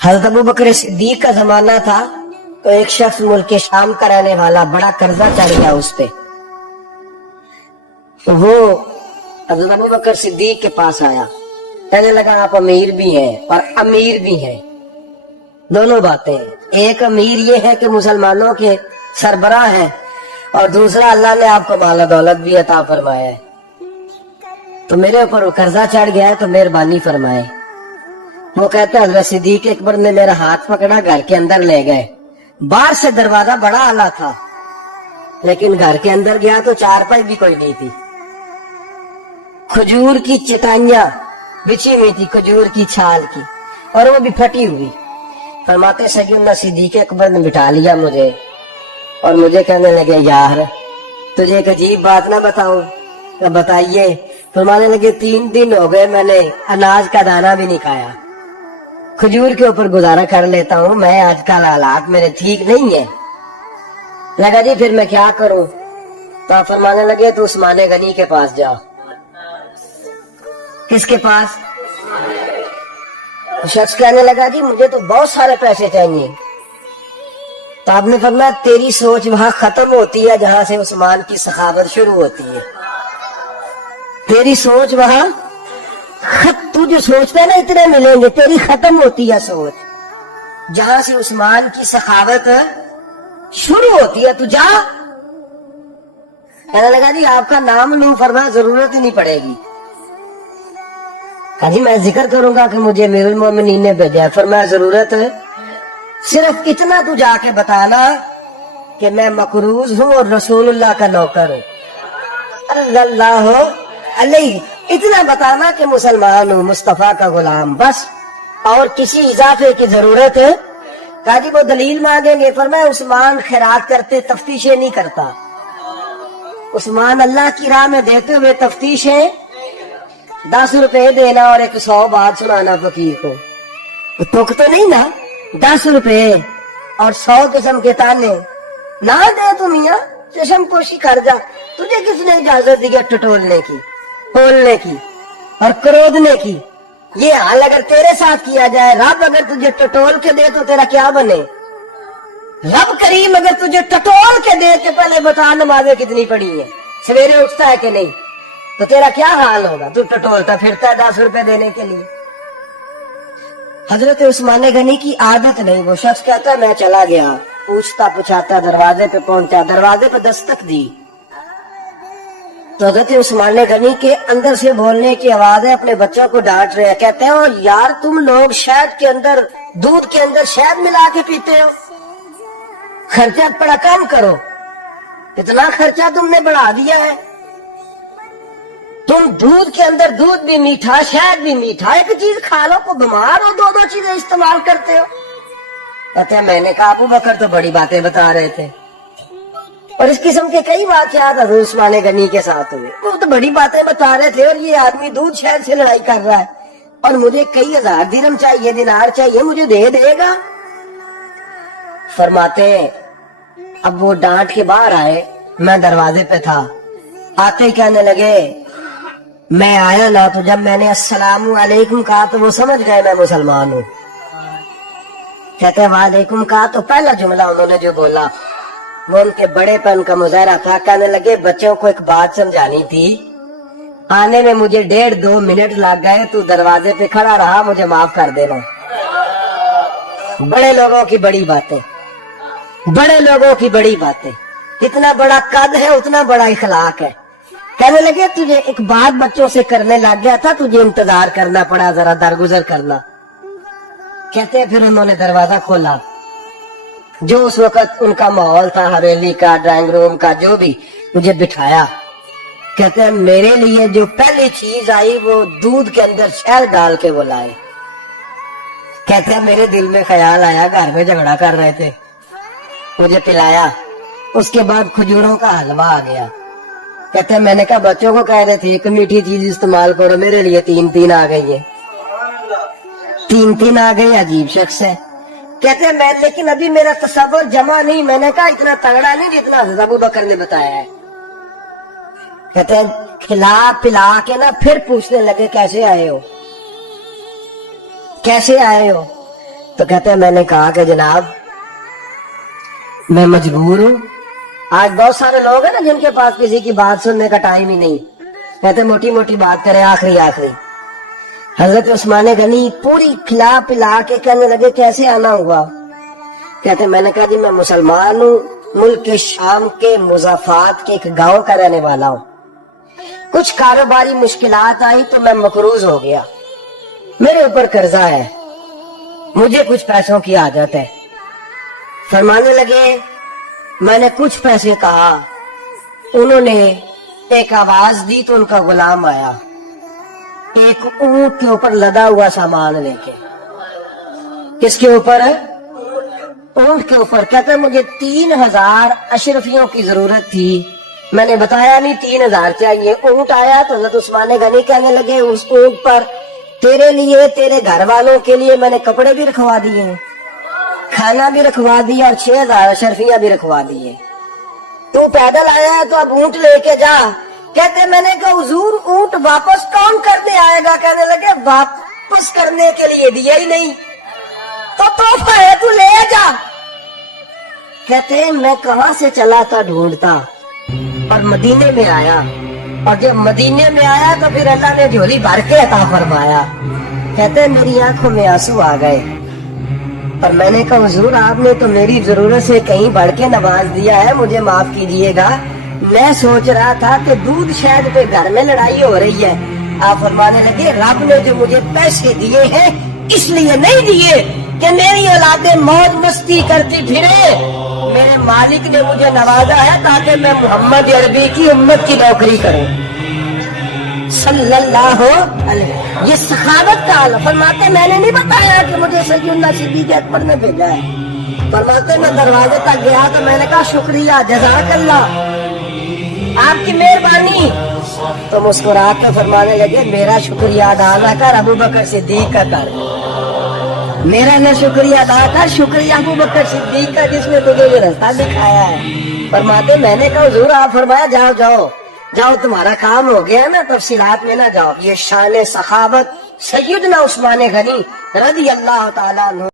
हज़रत अबू बकर सिद्दीक का जमाना था तो एक शख्स मुल्क के शाम का रहने वाला बड़ा कर्जा चढ़ गया उस पे। तो वो हज़रत अबू बकर सिद्दीक के पास आया, कहने लगा आप अमीर भी हैं और अमीर भी हैं, दोनों बातें हैं। एक अमीर ये है कि मुसलमानों के सरबराह है और दूसरा अल्लाह ने आपको माला दौलत भी अता फरमाया है। तो मेरे ऊपर वो कर्जा चढ़ गया है तो मेहरबानी फरमाए। वो कहता है हज़रत सिद्दीक अकबर ने मेरा हाथ पकड़ा, घर के अंदर ले गए। बाहर से दरवाजा बड़ा आला था लेकिन घर के अंदर गया तो चारपाई भी कोई नहीं थी। खजूर की चटाइयां बिछी हुई थी, खजूर की छाल की, और वो भी फटी हुई। फरमाते सैयदना सिद्दीक अकबर ने बिठा लिया मुझे और मुझे कहने लगे यार तुझे एक अजीब बात ना बताऊं? तो बताइए। फरमाने लगे 3 दिन हो गए मैंने अनाज का दाना भी नहीं खाया, खजूर के ऊपर गुजारा कर लेता हूँ मैं, आजकल हालात मेरे ठीक नहीं है। लगा जी फिर मैं क्या करूं? तो आप फरमाने लगे तू उस्मान गनी के पास जा। किसके पास? शख्स कहने लगा जी मुझे तो बहुत सारे पैसे चाहिए। तो आपने फरमाया तेरी सोच वहां खत्म होती है जहां से उस्मान की सखावत शुरू होती है। तेरी सोच वहां तू जो सोचता है ना इतने मिलेंगे, तेरी खत्म होती है सोच जहां से उस्मान की सखावत शुरू होती है। तू जा। कहने लगा जी आपका नाम लूं? फरमाया जरूरत ही नहीं पड़ेगी। हाँ जी मैं जिक्र करूंगा कि मुझे अमीरुल मोमिनीन ने भेजा है। फरमाया जरूरत है, सिर्फ इतना तू जाके बताना कि मैं मकरूज हूं और रसूलुल्लाह का नौकर हूं, अल्लाह अलैहि, इतना बताना कि मुसलमान हूं, मुस्तफा का गुलाम, बस, और किसी इजाफे की जरूरत है? कहा जी वो दलील मांगेंगे। फरमाया उस्मान खैरात करते तफ्तीशें नहीं करता, उस्मान अल्लाह की राह में देते हुए तफ्तीशें 10 रुपए देना और 100 बात सुनाना फकीर को, तुक तो नहीं ना? 10 रुपए और 100 किस्म के ताने ना दे तू मियाँ, चशम पोशी कर जा। तुझे किसने इजाजत दी है टटोलने की, बोलने की और क्रोधने की? ये हाल अगर तेरे साथ किया जाए, रब अगर तुझे टटोल के दे तो तेरा क्या बने? रब करीम अगर तुझे टटोल के दे के पहले बता नमाजें कितनी पड़ी है, सवेरे उठता है कि नहीं, तो तेरा क्या हाल होगा? तू टटोलता फिरता है 10 रुपए देने के लिए। हजरत उस्मान गनी की आदत नहीं। वो शख्स कहता मैं चला गया, पूछता पुछाता दरवाजे पे पहुंचा, दरवाजे पे दस्तक दी तो हजरत उस्मान गनी के अंदर से बोलने की आवाज है, अपने बच्चों को डांट रहे हैं। कहते हैं और यार तुम लोग शहद के अंदर, दूध के अंदर शहद मिला के पीते हो, खर्चा बड़ा कम करो, इतना खर्चा तुमने बढ़ा दिया है। तुम दूध के अंदर दूध भी मीठा, शहद भी मीठा, एक चीज खा लो को बीमार हो, 2-2 चीजें इस्तेमाल करते हो। कहते हैं मैंने कहा अबू बकर तो बड़ी बातें बता रहे थे, और इस किस्म के कई वाकयात हज़रत उस्मान गनी के साथ हुए। वो तो बड़ी बातें बता रहे थे और ये आदमी दूध शहद से लड़ाई कर रहा है और मुझे कई हजार दिरहम चाहिए, दिनार चाहिए, मुझे दे देगा? फरमाते अब वो डांट के बाहर आए, मैं दरवाजे पे था, आते ही कहने लगे मैं आया ना तो जब मैंने अस्सलामु अलैकुम कहा तो वो समझ गए मैं मुसलमान हूँ। कहते हैं वालेकुम कहा तो पहला जुमला उन्होंने जो बोला वो उनके बड़ेपन का मुजाहरा था। कहने लगे बच्चों को एक बात समझानी थी, आने में मुझे 1.5-2 मिनट लग गए, तू दरवाजे पे खड़ा रहा, मुझे माफ कर देना। बड़े लोगों की बड़ी बातें, बड़े लोगों की बड़ी बातें, इतना बड़ा कद है उतना बड़ा इखलाक है। कहने लगे तुझे एक बात बच्चों से करने लग गया था, तुझे इंतजार करना पड़ा, जरा दरगुजर करना। कहते हैं फिर उन्होंने दरवाजा खोला, जो उस वक्त उनका माहौल था हवेली का, ड्राइंग रूम का, जो भी, मुझे बिठाया। कहते हैं मेरे लिए जो पहली चीज आई वो दूध के अंदर शहद डाल के वो लाए। कहते हैं मेरे दिल में ख्याल आया घर में झगड़ा कर रहे थे, मुझे पिलाया, उसके बाद खजूरों का हलवा आ गया। कहते हैं मैंने कहा बच्चों को कह रहे थे एक मीठी चीज इस्तेमाल करो, मेरे लिए 3-3 आ गई है, 3-3 आ गई। अजीब शख्स है। कहते हैं मैं, लेकिन अभी मेरा तसव्वुर जमा नहीं, मैंने कहा इतना तगड़ा नहीं जितना हज़रत अबू बकर ने बताया है। कहते हैं खिला पिला के ना फिर पूछने लगे कैसे आए हो, कैसे आए हो? تو کہتے ہیں میں نے کہا کہ جناب میں مجبور ہوں. آج بہت سارے لوگ ہیں نا جن کے پاس کسی کی بات سننے کا ٹائم ہی نہیں, کہتے موٹی موٹی بات کرے آخری. حضرت عثمان غنی پوری کھلا پلا کے کہنے لگے کیسے آنا ہوا؟ کہتے میں نے کہا جی میں مسلمان ہوں, ملک شام کے مضافات کے ایک گاؤں کا رہنے والا ہوں. کچھ کاروباری مشکلات آئی تو میں مقروض ہو گیا, میرے اوپر قرضہ ہے, مجھے کچھ پیسوں کی عادت ہے. فرمانے لگے میں نے کچھ پیسے کہا, انہوں نے ایک آواز دی تو ان کا غلام آیا ایک اونٹ کے اوپر لدا ہوا سامان لے کے. کس کے اوپر ہے؟ اونٹ کے اوپر. کہتے مجھے 3000 اشرفیوں کی ضرورت تھی, میں نے بتایا نہیں 3000 چاہیے. اونٹ آیا تو حضرت عثمان غنی کہنے لگے اس اونٹ پر تیرے لیے تیرے گھر والوں کے لیے میں نے کپڑے بھی رکھوا دیے, کھانا بھی رکھوا دیا اور 6000 اشرفیاں بھی رکھوا دیے. تو پیدل آیا ہے تو اب اونٹ لے کے جا. کہتے میں نے کہا حضور اونٹ واپس کون کرنے آئے گا؟ کہنے لگے واپس کرنے کے لیے دیا ہی نہیں تو تحفہ ہے تو لے جا. کہتے میں کہاں سے چلا تھا ڈھونڈتا اور مدینے میں آیا, اور جب مدینے میں آیا تو پھر اللہ نے جھولی بھر کے عطا فرمایا. کہتے میری آنکھوں میں آنسو آ گئے اور میں نے کہا حضور آپ نے تو میری ضرورت سے کہیں بڑھ کے نواز دیا ہے, مجھے معاف کیجئے گا. میں سوچ رہا تھا کہ دودھ شہد پہ گھر میں لڑائی ہو رہی ہے. آپ فرمانے لگے رب نے جو مجھے پیسے دیے ہیں اس لیے نہیں دیے کہ میری اولادیں موج مستی کرتی پھرے, میرے مالک نے مجھے نوازا ہے تاکہ میں محمد عربی کی امت کی نوکری کروں صلی اللہ علیہ. یہ سخاوت کا حال. فرماتے میں نے نہیں بتایا کہ مجھے سیدنا صدیق اکبر نے بھیجا ہے. فرماتے میں دروازے تک گیا تو میں نے کہا شکریہ جزاک اللہ, آپ کی مہربانی. تو مسکرا کے فرمانے لگے میرا شکریہ ادا نہ کر, ابو بکر صدیق کا کر. میرا نہ شکریہ ادا کر, شکریہ ابو بکر صدیق کا جس نے تجھے یہ راستہ دکھایا ہے. فرماتے میں نے کہا حضور آپ فرمایا جاؤ جاؤ جاؤ تمہارا کام ہو گیا نا, تفصیلات میں نہ جاؤ. یہ شان سخاوت سیدنا عثمان غنی رضی اللہ تعالیٰ عنہ